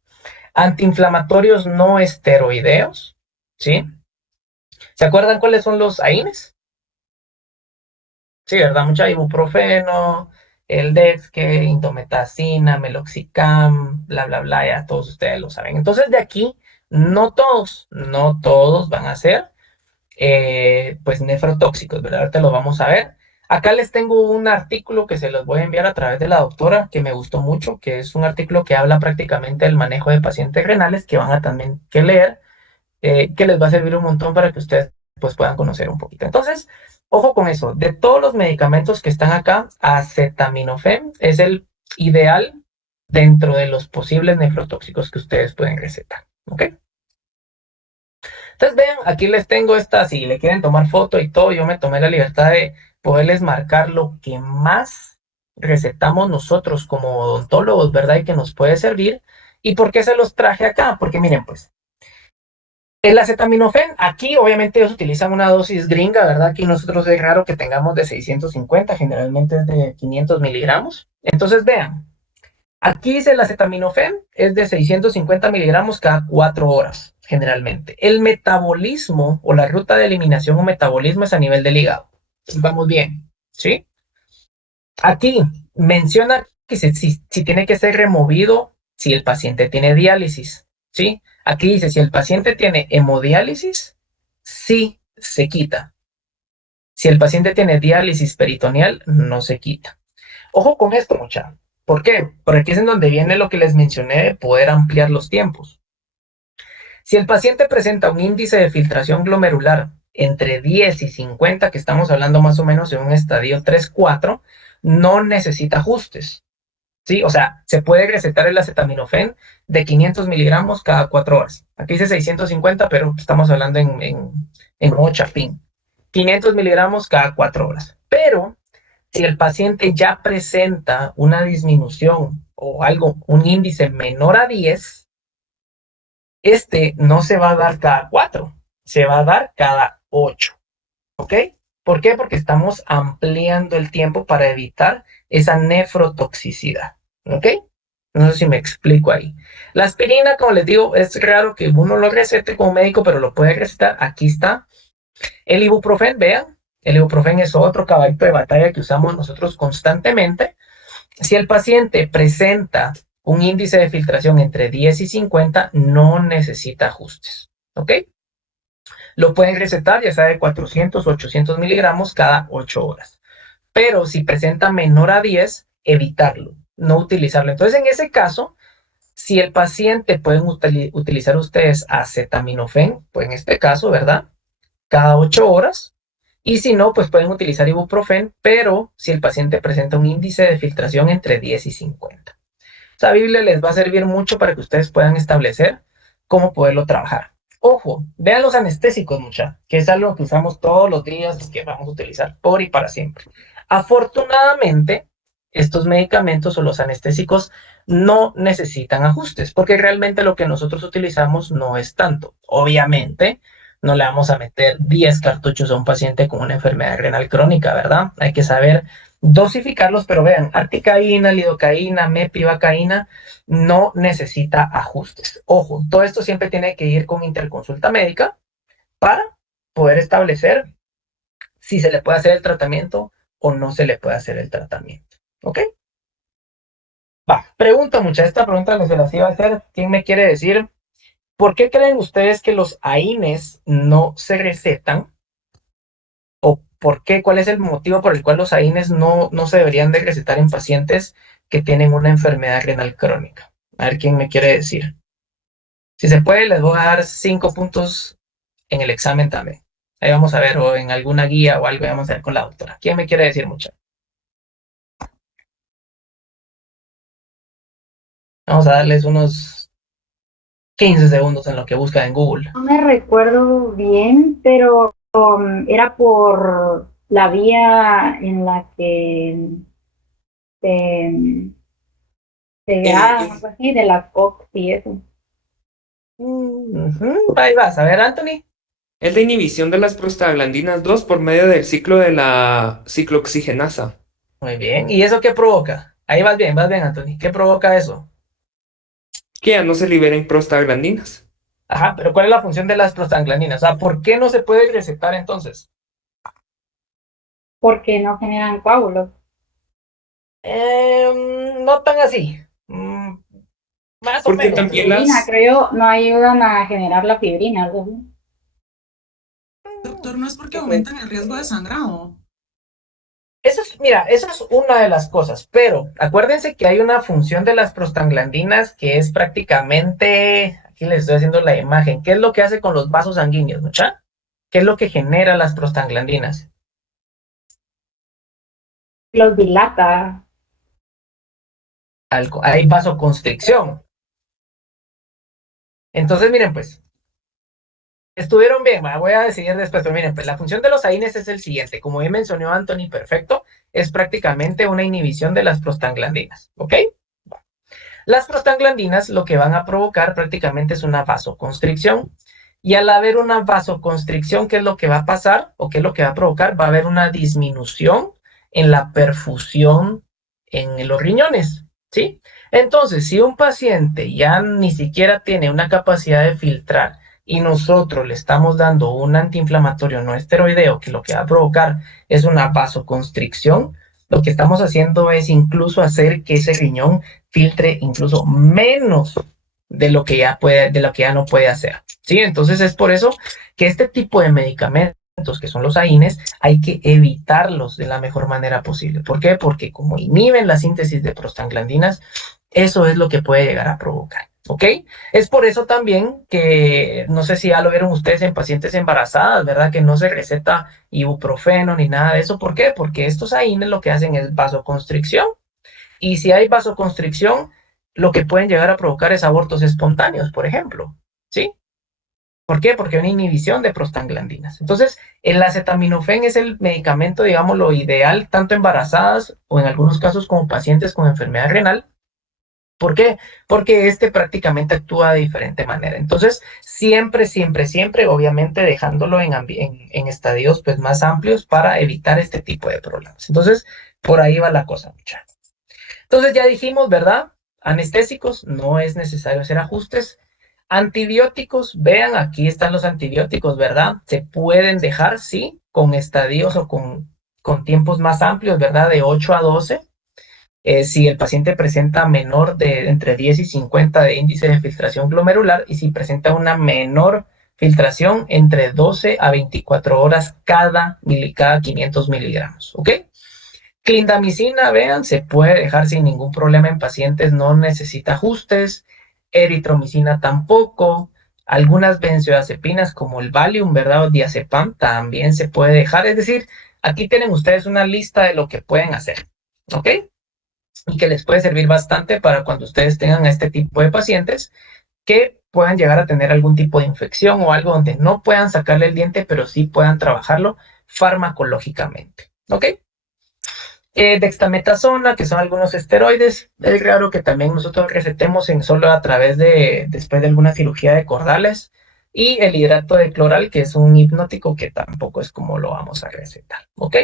Antiinflamatorios no esteroideos, ¿sí? ¿Se acuerdan cuáles son los AINES? Sí, ¿verdad? Mucha ibuprofeno, el Dexque, indometacina, meloxicam, bla, bla, bla, ya todos ustedes lo saben. Entonces, de aquí, no todos van a ser, pues, nefrotóxicos, ¿verdad? Ahorita lo vamos a ver. Acá les tengo un artículo que se los voy a enviar a través de la doctora, que me gustó mucho, que es un artículo que habla prácticamente del manejo de pacientes renales, que van a también que leer, que les va a servir un montón para que ustedes pues puedan conocer un poquito. Entonces, ojo con eso, de todos los medicamentos que están acá, acetaminofén es el ideal dentro de los posibles nefrotóxicos que ustedes pueden recetar, ¿ok? Entonces vean, aquí les tengo esta, si le quieren tomar foto y todo, yo me tomé la libertad de poderles marcar lo que más recetamos nosotros como odontólogos, ¿verdad? Y que nos puede servir. ¿Y por qué se los traje acá? Porque miren, pues, el acetaminofén, aquí obviamente ellos utilizan una dosis gringa, ¿verdad? Aquí nosotros es raro que tengamos de 650, generalmente es de 500 miligramos. Entonces vean, aquí dice el acetaminofén es de 650 miligramos cada 4 horas, generalmente. El metabolismo o la ruta de eliminación o metabolismo es a nivel del hígado. Vamos bien, ¿sí? Aquí menciona que si tiene que ser removido si el paciente tiene diálisis, ¿sí? Aquí dice, si el paciente tiene hemodiálisis, sí se quita. Si el paciente tiene diálisis peritoneal, no se quita. Ojo con esto, muchachos. ¿Por qué? Porque aquí es en donde viene lo que les mencioné de poder ampliar los tiempos. Si el paciente presenta un índice de filtración glomerular entre 10 y 50, que estamos hablando más o menos de un estadio 3-4, no necesita ajustes. ¿Sí? O sea, se puede recetar el acetaminofén de 500 miligramos cada 4 horas. Aquí dice 650, pero estamos hablando en 8 fin. 500 miligramos cada 4 horas. Pero si el paciente ya presenta una disminución o algo, un índice menor a 10, este no se va a dar cada 4, se va a dar cada 8. ¿Ok? ¿Por qué? Porque estamos ampliando el tiempo para evitar esa nefrotoxicidad. ¿Ok? No sé si me explico ahí. La aspirina, como les digo, es raro que uno lo recete como médico, pero lo puede recetar. Aquí está. El ibuprofén, vean. El ibuprofén es otro caballito de batalla que usamos nosotros constantemente. Si el paciente presenta un índice de filtración entre 10 y 50, no necesita ajustes. ¿Ok? Lo pueden recetar ya sea de 400 o 800 miligramos cada 8 horas. Pero si presenta menor a 10, evitarlo, no utilizarlo. Entonces, en ese caso, si el paciente pueden utilizar ustedes acetaminofén, pues en este caso, ¿verdad? Cada 8 horas. Y si no, pues pueden utilizar ibuprofén, pero si el paciente presenta un índice de filtración entre 10 y 50. Esa Biblia les va a servir mucho para que ustedes puedan establecer cómo poderlo trabajar. Ojo, vean los anestésicos, mucha, que es algo que usamos todos los días y que vamos a utilizar por y para siempre. Afortunadamente, estos medicamentos o los anestésicos no necesitan ajustes, porque realmente lo que nosotros utilizamos no es tanto. Obviamente, no le vamos a meter 10 cartuchos a un paciente con una enfermedad renal crónica, ¿verdad? Hay que saber dosificarlos, pero vean, articaína, lidocaína, mepivacaína, no necesita ajustes. Ojo, todo esto siempre tiene que ir con interconsulta médica para poder establecer si se le puede hacer el tratamiento o no se le puede hacer el tratamiento. ¿Ok? Va, pregunta mucha, esta pregunta que se las iba a hacer, ¿quién me quiere decir? ¿Por qué creen ustedes que los AINES no se recetan? ¿O por qué? ¿Cuál es el motivo por el cual los AINES no se deberían de recetar en pacientes que tienen una enfermedad renal crónica? A ver quién me quiere decir. Si se puede, les voy a dar 5 puntos en el examen también. Ahí vamos a ver, o en alguna guía o algo, vamos a ver con la doctora. ¿Quién me quiere decir mucho? Vamos a darles unos 15 segundos en lo que busca en Google. No me recuerdo bien, pero era por la vía en la que se, algo así, de la COX y eso. Ahí vas, a ver, Anthony. Es la inhibición de las prostaglandinas 2 por medio del ciclo de la ciclooxigenasa. Muy bien. ¿Y eso qué provoca? Ahí vas bien, Anthony. ¿Qué provoca eso? Que ya no se liberen prostaglandinas. Ajá, pero ¿cuál es la función de las prostaglandinas? O sea, ¿por qué no se puede recetar entonces? Porque no generan coágulos. No tan así. Más o Porque menos. también Fibrina, creo yo, no ayudan a generar la fibrina, algo así. Doctor, no es porque aumentan el riesgo de sangrado. Mira, eso es una de las cosas, pero acuérdense que hay una función de las prostaglandinas que es prácticamente, aquí les estoy haciendo la imagen, ¿qué es lo que hace con los vasos sanguíneos, mucha? ¿Qué es lo que genera las prostaglandinas? Los dilata. Hay vasoconstricción. Entonces, miren, pues, estuvieron bien, voy a decidir después, pero miren, pues la función de los AINES es el siguiente, como bien mencionó Anthony, perfecto, es prácticamente una inhibición de las prostaglandinas, ¿ok? Las prostaglandinas lo que van a provocar prácticamente es una vasoconstricción. Y al haber una vasoconstricción, ¿qué es lo que va a pasar? ¿O qué es lo que va a provocar? Va a haber una disminución en la perfusión en los riñones, ¿sí? Entonces, si un paciente ya ni siquiera tiene una capacidad de filtrar y nosotros le estamos dando un antiinflamatorio no esteroideo, que lo que va a provocar es una vasoconstricción, lo que estamos haciendo es incluso hacer que ese riñón filtre incluso menos de lo que ya puede, de lo que ya no puede hacer. ¿Sí? Entonces es por eso que este tipo de medicamentos, que son los AINES, hay que evitarlos de la mejor manera posible. ¿Por qué? Porque como inhiben la síntesis de prostaglandinas, eso es lo que puede llegar a provocar. ¿Ok? Es por eso también que, no sé si ya lo vieron ustedes en pacientes embarazadas, ¿verdad? Que no se receta ibuprofeno ni nada de eso. ¿Por qué? Porque estos AINES lo que hacen es vasoconstricción. Y si hay vasoconstricción, lo que pueden llegar a provocar es abortos espontáneos, por ejemplo. ¿Sí? ¿Por qué? Porque hay una inhibición de prostaglandinas. Entonces, el acetaminofén es el medicamento, digamos, lo ideal, tanto embarazadas o en algunos casos como pacientes con enfermedad renal. ¿Por qué? Porque este prácticamente actúa de diferente manera. Entonces, siempre, siempre, siempre, obviamente dejándolo en estadios pues, más amplios para evitar este tipo de problemas. Entonces, por ahí va la cosa, muchachos. Entonces, ya dijimos, ¿verdad? Anestésicos, no es necesario hacer ajustes. Antibióticos, vean, aquí están los antibióticos, ¿verdad? Se pueden dejar, sí, con estadios o con tiempos más amplios, ¿verdad? De 8 a 12. Si el paciente presenta menor de entre 10 y 50 de índice de filtración glomerular y si presenta una menor filtración entre 12 a 24 horas cada 500 miligramos, ¿ok? Clindamicina, vean, se puede dejar sin ningún problema en pacientes, no necesita ajustes. Eritromicina tampoco. Algunas benzodiazepinas como el Valium, ¿verdad? O diazepam también se puede dejar. Es decir, aquí tienen ustedes una lista de lo que pueden hacer, ¿ok? Y que les puede servir bastante para cuando ustedes tengan a este tipo de pacientes que puedan llegar a tener algún tipo de infección o algo donde no puedan sacarle el diente, pero sí puedan trabajarlo farmacológicamente, ¿ok? Dexametasona, que son algunos esteroides. Es raro que también nosotros recetemos en solo a través después de alguna cirugía de cordales. Y el hidrato de cloral, que es un hipnótico que tampoco es como lo vamos a recetar, ¿ok?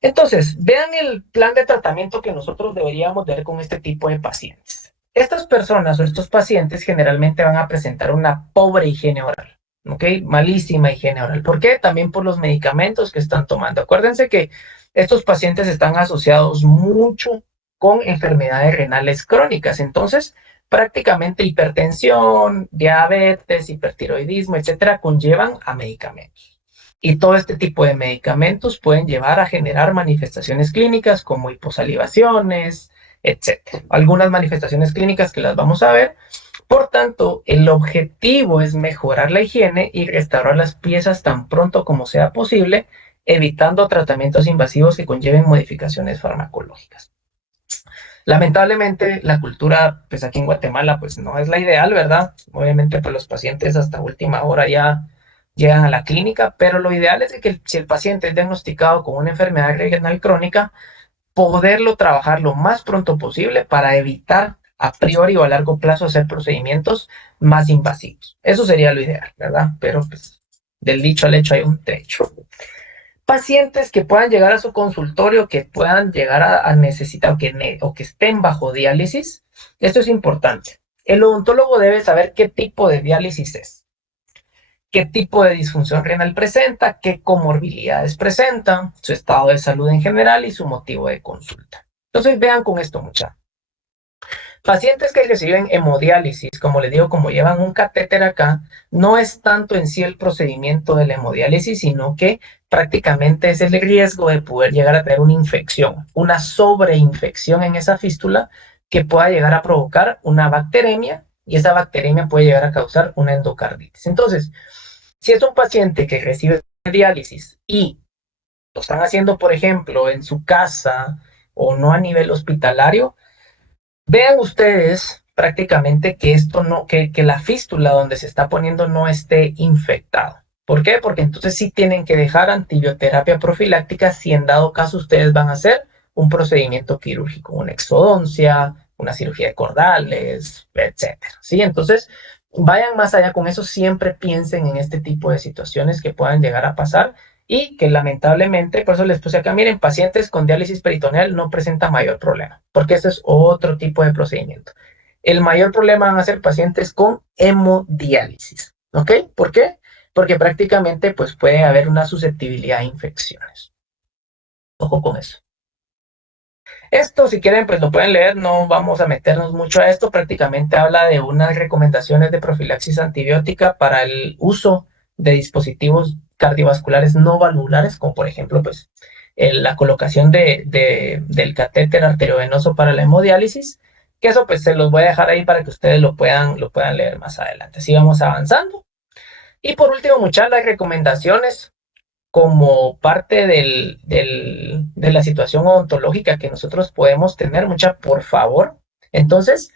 Entonces, vean el plan de tratamiento que nosotros deberíamos ver con este tipo de pacientes. Estas personas o estos pacientes generalmente van a presentar una pobre higiene oral, ¿ok? Malísima higiene oral. ¿Por qué? También por los medicamentos que están tomando. Acuérdense que estos pacientes están asociados mucho con enfermedades renales crónicas. Entonces, prácticamente hipertensión, diabetes, hipertiroidismo, etcétera, conllevan a medicamentos. Y todo este tipo de medicamentos pueden llevar a generar manifestaciones clínicas como hiposalivaciones, etcétera. Algunas manifestaciones clínicas que las vamos a ver. Por tanto, el objetivo es mejorar la higiene y restaurar las piezas tan pronto como sea posible, evitando tratamientos invasivos que conlleven modificaciones farmacológicas. Lamentablemente, la cultura, pues aquí en Guatemala, pues no es la ideal, ¿verdad? Obviamente, pues los pacientes hasta última hora ya llegan a la clínica, pero lo ideal es de que si el paciente es diagnosticado con una enfermedad renal crónica, poderlo trabajar lo más pronto posible para evitar a priori o a largo plazo hacer procedimientos más invasivos. Eso sería lo ideal, ¿verdad? Pero pues del dicho al hecho hay un trecho. Pacientes que puedan llegar a su consultorio, que puedan llegar a necesitar o que estén bajo diálisis, esto es importante. El odontólogo debe saber qué tipo de diálisis es, qué tipo de disfunción renal presenta, qué comorbilidades presenta, su estado de salud en general y su motivo de consulta. Entonces vean con esto mucha. Pacientes que reciben hemodiálisis, como les digo, como llevan un catéter acá, no es tanto en sí el procedimiento de la hemodiálisis, sino que prácticamente es el riesgo de poder llegar a tener una infección, una sobreinfección en esa fístula que pueda llegar a provocar una bacteremia y esa bacteremia puede llegar a causar una endocarditis. Entonces, si es un paciente que recibe diálisis y lo están haciendo, por ejemplo, en su casa o no a nivel hospitalario, vean ustedes prácticamente que esto no, que la fístula donde se está poniendo no esté infectada. ¿Por qué? Porque entonces sí tienen que dejar antibioterapia profiláctica si en dado caso ustedes van a hacer un procedimiento quirúrgico, una exodoncia, una cirugía de cordales, etcétera. ¿Sí? Entonces, vayan más allá con eso, siempre piensen en este tipo de situaciones que puedan llegar a pasar y que lamentablemente, por eso les puse acá, miren, pacientes con diálisis peritoneal no presenta mayor problema, porque ese es otro tipo de procedimiento. El mayor problema van a ser pacientes con hemodiálisis, ¿ok? ¿Por qué? Porque prácticamente pues puede haber una susceptibilidad a infecciones. Ojo con eso. Esto, si quieren, pues lo pueden leer, no vamos a meternos mucho a esto, prácticamente habla de unas recomendaciones de profilaxis antibiótica para el uso de dispositivos cardiovasculares no valvulares, como por ejemplo, pues la colocación del catéter arteriovenoso para la hemodiálisis, que eso pues se los voy a dejar ahí para que ustedes lo puedan leer más adelante. Así vamos avanzando. Y por último, muchas las recomendaciones como parte de la situación odontológica que nosotros podemos tener, mucha, por favor. Entonces,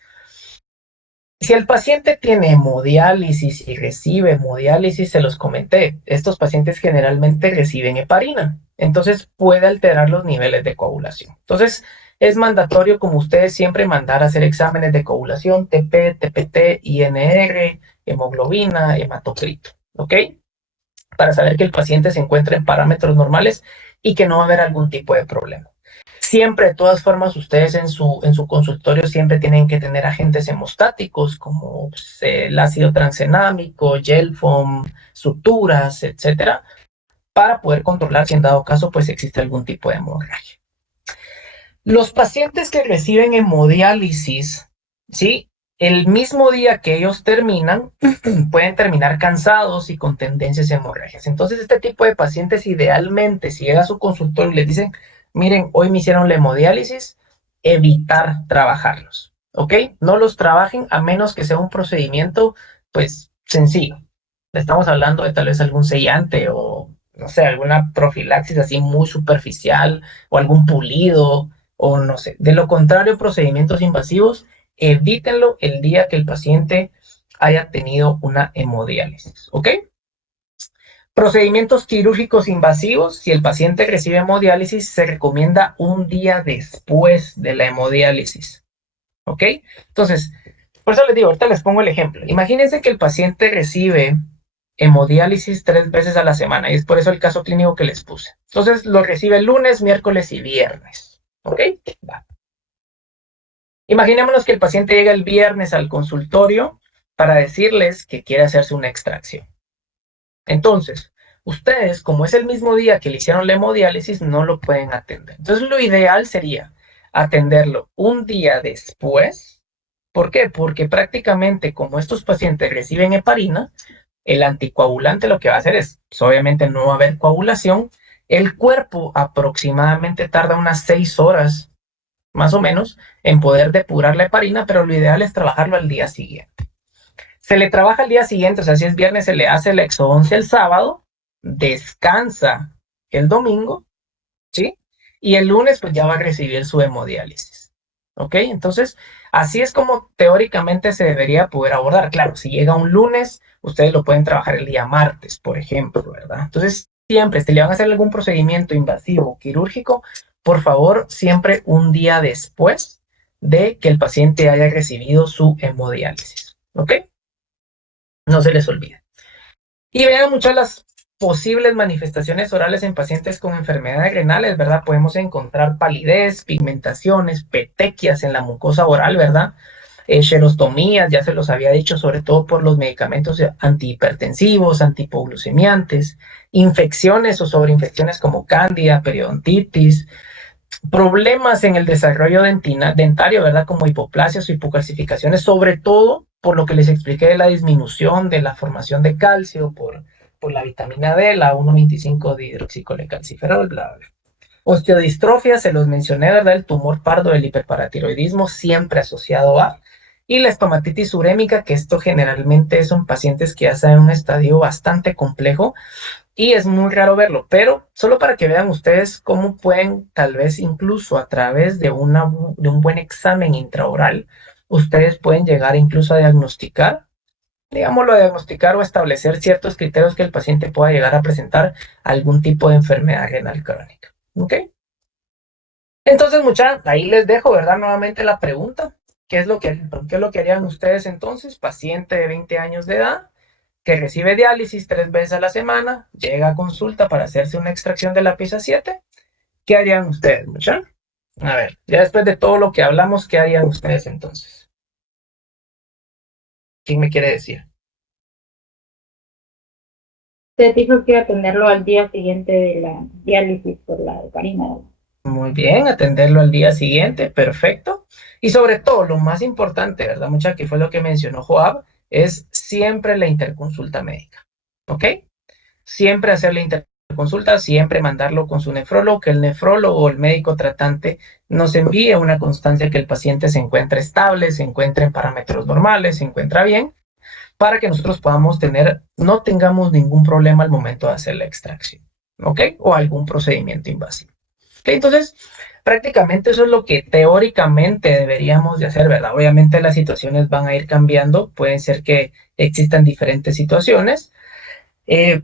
si el paciente tiene hemodiálisis y recibe hemodiálisis, se los comenté, estos pacientes generalmente reciben heparina, entonces puede alterar los niveles de coagulación. Entonces, es mandatorio, como ustedes siempre, mandar a hacer exámenes de coagulación, TP, TPT, INR, hemoglobina, hematocrito, ¿ok? Para saber que el paciente se encuentra en parámetros normales y que no va a haber algún tipo de problema. Siempre, de todas formas, ustedes en su consultorio siempre tienen que tener agentes hemostáticos como pues, el ácido transenámico, gel foam, suturas, etcétera, para poder controlar si en dado caso pues existe algún tipo de hemorragia. Los pacientes que reciben hemodiálisis, ¿sí? El mismo día que ellos terminan, pueden terminar cansados y con tendencias hemorrágicas. Entonces, este tipo de pacientes, idealmente, si llega a su consultorio y les dicen, miren, hoy me hicieron la hemodiálisis, evitar trabajarlos, ¿ok? No los trabajen a menos que sea un procedimiento, pues, sencillo. Estamos hablando de tal vez algún sellante o, no sé, alguna profilaxis así muy superficial o algún pulido o no sé. De lo contrario, procedimientos invasivos, evítenlo el día que el paciente haya tenido una hemodiálisis, ¿ok? Procedimientos quirúrgicos invasivos, si el paciente recibe hemodiálisis, se recomienda un día después de la hemodiálisis, ¿ok? Entonces, por eso les digo, ahorita les pongo el ejemplo. Imagínense que el paciente recibe hemodiálisis 3 veces a la semana, y es por eso el caso clínico que les puse. Entonces, lo recibe lunes, miércoles y viernes, ¿ok? Va. Imaginémonos que el paciente llega el viernes al consultorio para decirles que quiere hacerse una extracción. Entonces, ustedes, como es el mismo día que le hicieron la hemodiálisis, no lo pueden atender. Entonces, lo ideal sería atenderlo un día después. ¿Por qué? Porque prácticamente como estos pacientes reciben heparina, el anticoagulante lo que va a hacer es, pues, obviamente no va a haber coagulación. El cuerpo aproximadamente tarda unas 6 horas más o menos, en poder depurar la heparina, pero lo ideal es trabajarlo al día siguiente. Se le trabaja al día siguiente, o sea, si es viernes, se le hace la exodoncia el sábado, descansa el domingo, ¿sí? Y el lunes, pues ya va a recibir su hemodiálisis. ¿Ok? Entonces, así es como teóricamente se debería poder abordar. Claro, si llega un lunes, ustedes lo pueden trabajar el día martes, por ejemplo, ¿verdad? Entonces, siempre, si le van a hacer algún procedimiento invasivo o quirúrgico, por favor, siempre un día después de que el paciente haya recibido su hemodiálisis. ¿Ok? No se les olvide. Y vean muchas las posibles manifestaciones orales en pacientes con enfermedades renales, ¿verdad? Podemos encontrar palidez, pigmentaciones, petequias en la mucosa oral, ¿verdad? Xerostomías, ya se los había dicho, sobre todo por los medicamentos antihipertensivos, antihipoglucemiantes, infecciones o sobreinfecciones como cándida, periodontitis, problemas en el desarrollo dentario, ¿verdad? Como hipoplasias o hipocalcificaciones, sobre todo por lo que les expliqué de la disminución de la formación de calcio por la vitamina D, la 1,25 de hidroxicolecalciferol, bla, bla. Osteodistrofia, se los mencioné, ¿verdad? El tumor pardo del hiperparatiroidismo, siempre asociado a. Y la estomatitis urémica, que esto generalmente son pacientes que ya están en un estadio bastante complejo, y es muy raro verlo, pero solo para que vean ustedes cómo pueden, tal vez incluso a través de un buen examen intraoral, ustedes pueden llegar incluso a diagnosticar, digámoslo, a diagnosticar o establecer ciertos criterios que el paciente pueda llegar a presentar algún tipo de enfermedad renal crónica. ¿Ok? Entonces, muchachos, ahí les dejo, ¿verdad? Nuevamente la pregunta. ¿Qué es lo que harían ustedes entonces? Paciente de 20 años de edad que recibe diálisis 3 veces a la semana, llega a consulta para hacerse una extracción de la pieza 7. ¿Qué harían ustedes, muchachos? A ver, ya después de todo lo que hablamos, ¿qué harían ustedes entonces? ¿Quién me quiere decir? Se dijo que iba a tenerlo al día siguiente de la diálisis por la heparina. Muy bien, atenderlo al día siguiente, perfecto. Y sobre todo, lo más importante, ¿verdad, muchachos? Que fue lo que mencionó Joab, es siempre la interconsulta médica. ¿Ok? Siempre hacer la interconsulta, siempre mandarlo con su nefrólogo, que el nefrólogo o el médico tratante nos envíe una constancia que el paciente se encuentra estable, se encuentra en parámetros normales, se encuentra bien, para que nosotros podamos no tengamos ningún problema al momento de hacer la extracción, ¿ok? O algún procedimiento invasivo. ¿Ok? Entonces, prácticamente eso es lo que teóricamente deberíamos de hacer, ¿verdad? Obviamente las situaciones van a ir cambiando, pueden ser que existan diferentes situaciones. Eh,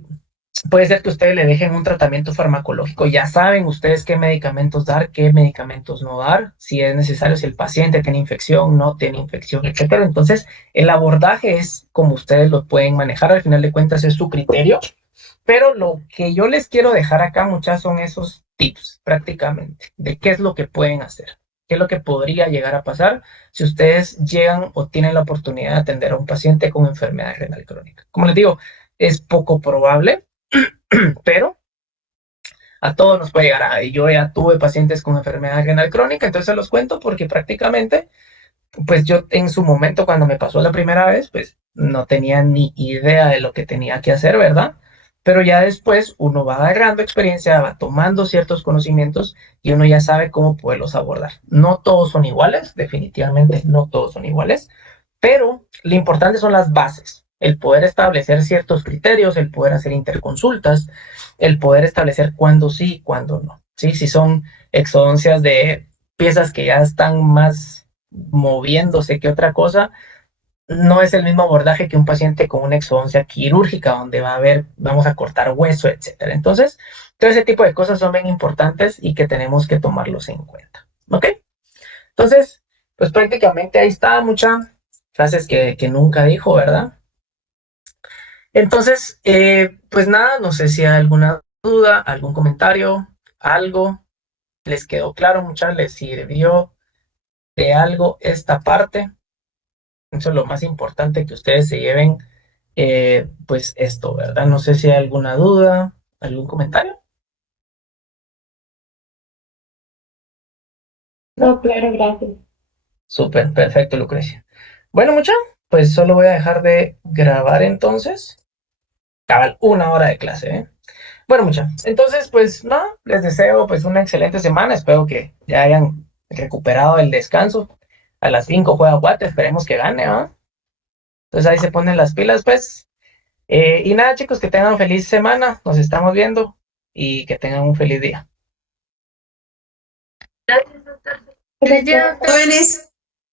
Puede ser que ustedes le dejen un tratamiento farmacológico, ya saben ustedes qué medicamentos dar, qué medicamentos no dar, si es necesario, si el paciente tiene infección, no tiene infección, etcétera. Entonces, el abordaje es como ustedes lo pueden manejar, al final de cuentas es su criterio, pero lo que yo les quiero dejar acá, muchas, son esos tips prácticamente de qué es lo que pueden hacer, qué es lo que podría llegar a pasar si ustedes llegan o tienen la oportunidad de atender a un paciente con enfermedad renal crónica. Como les digo, es poco probable, pero a todos nos puede llegar. Yo ya tuve pacientes con enfermedad renal crónica, entonces se los cuento porque prácticamente, pues yo en su momento cuando me pasó la primera vez, pues no tenía ni idea de lo que tenía que hacer, ¿verdad? Pero ya después uno va agarrando experiencia, va tomando ciertos conocimientos y uno ya sabe cómo poderlos abordar. No todos son iguales, definitivamente no todos son iguales, pero lo importante son las bases, el poder establecer ciertos criterios, el poder hacer interconsultas, el poder establecer cuándo sí y cuándo no. ¿Sí? Si son exodoncias de piezas que ya están más moviéndose que otra cosa, no es el mismo abordaje que un paciente con una exodoncia quirúrgica donde vamos a cortar hueso, etcétera. Entonces, todo ese tipo de cosas son bien importantes y que tenemos que tomarlos en cuenta. ¿Ok? Entonces, pues prácticamente ahí está, muchas frases que nunca dijo, ¿verdad? Entonces, pues nada, no sé si hay alguna duda, algún comentario, algo. ¿Les quedó claro, muchas? ¿Les sirvió de algo esta parte? Eso es lo más importante, que ustedes se lleven, pues esto, ¿verdad? No sé si hay alguna duda, algún comentario. No, claro, gracias. Súper, perfecto, Lucrecia. Bueno, mucha, pues solo voy a dejar de grabar entonces. Cabal, 1 hora de clase, ¿eh? Bueno, mucha, entonces, pues no, les deseo pues una excelente semana. Espero que ya hayan recuperado el descanso. A las 5 juega Guate, esperemos que gane, ¿ah? Entonces ahí se ponen las pilas, pues. Y nada, chicos, que tengan feliz semana. Nos estamos viendo y que tengan un feliz día. Gracias, doctor. Jóvenes,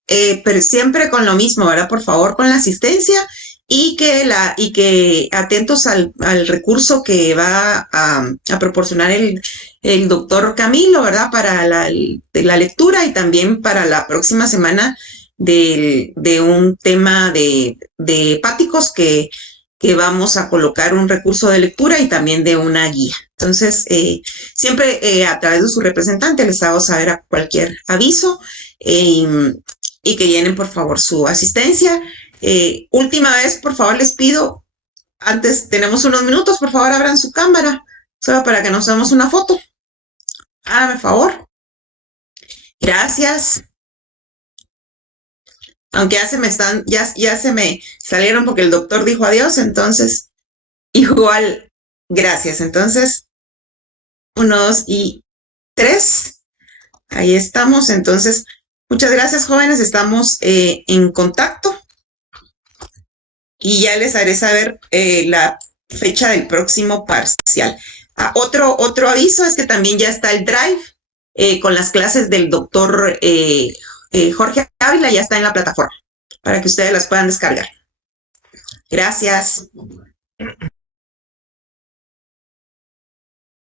pero siempre con lo mismo, ¿verdad? Por favor, con la asistencia y que atentos al recurso que va a proporcionar el doctor Camilo, ¿verdad? Para la lectura y también para la próxima semana de un tema de hepáticos que vamos a colocar un recurso de lectura y también de una guía. Entonces, siempre a través de su representante les hago saber a cualquier aviso y que llenen por favor su asistencia. Última vez, por favor, les pido, antes tenemos unos minutos, por favor abran su cámara, solo para que nos demos una foto. Háganme favor. Gracias. Aunque ya se me salieron porque el doctor dijo adiós, entonces igual, gracias. Entonces, 1, 2 y 3. Ahí estamos. Entonces, muchas gracias, jóvenes. Estamos en contacto. Y ya les haré saber la fecha del próximo parcial. Otro aviso es que también ya está el Drive con las clases del doctor Jorge Ávila, ya está en la plataforma para que ustedes las puedan descargar. Gracias.